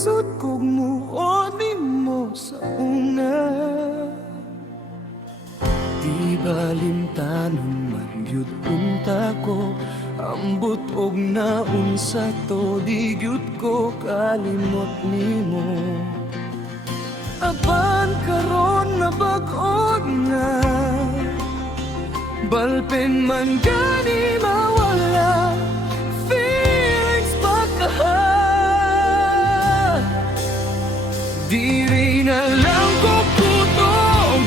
lisod kog muoni mo sa una. Di balimtanon man gyud unta ko, ambot og naun sa to, di gyud ko kalimot nimo. Apan karon na bag-o na, balpen man gani mawala, feelings pagkahat. Diri na lang ko puto,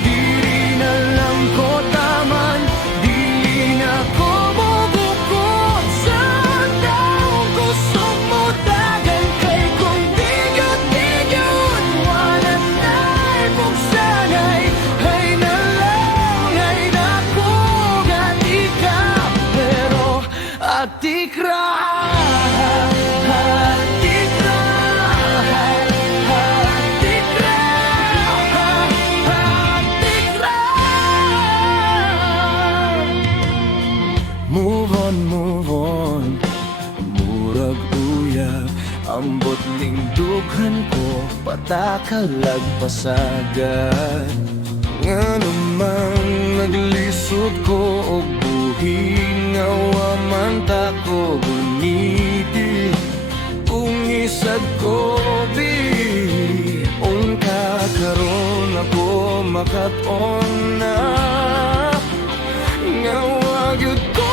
diri na lang ko taman, dili na ko mabukod sa taong gusto mo dagan kay kung di-gyud wala na'y buksanay. Hay na lang, hay na ko gati ka, pero atikra. Move on, murag uyab, ambot ning dughan ko, patakalag pasagad. Nga naman naglisod ko og buhing, awa man ta ko guniti, ungisad ko bi. Unka karon ako makat-on na, nga wagyud ko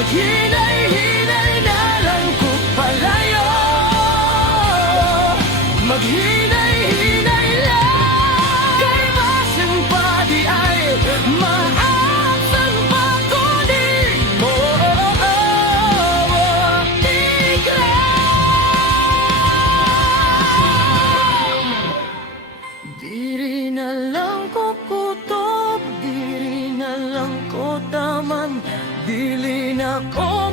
maghinay-hinay na lang ko palayo, maghinay-hinay lang, kay masan pa di ay maaksan pa ko di mo. Diri na lang ko kutob, diri na lang ko taman, dili na ko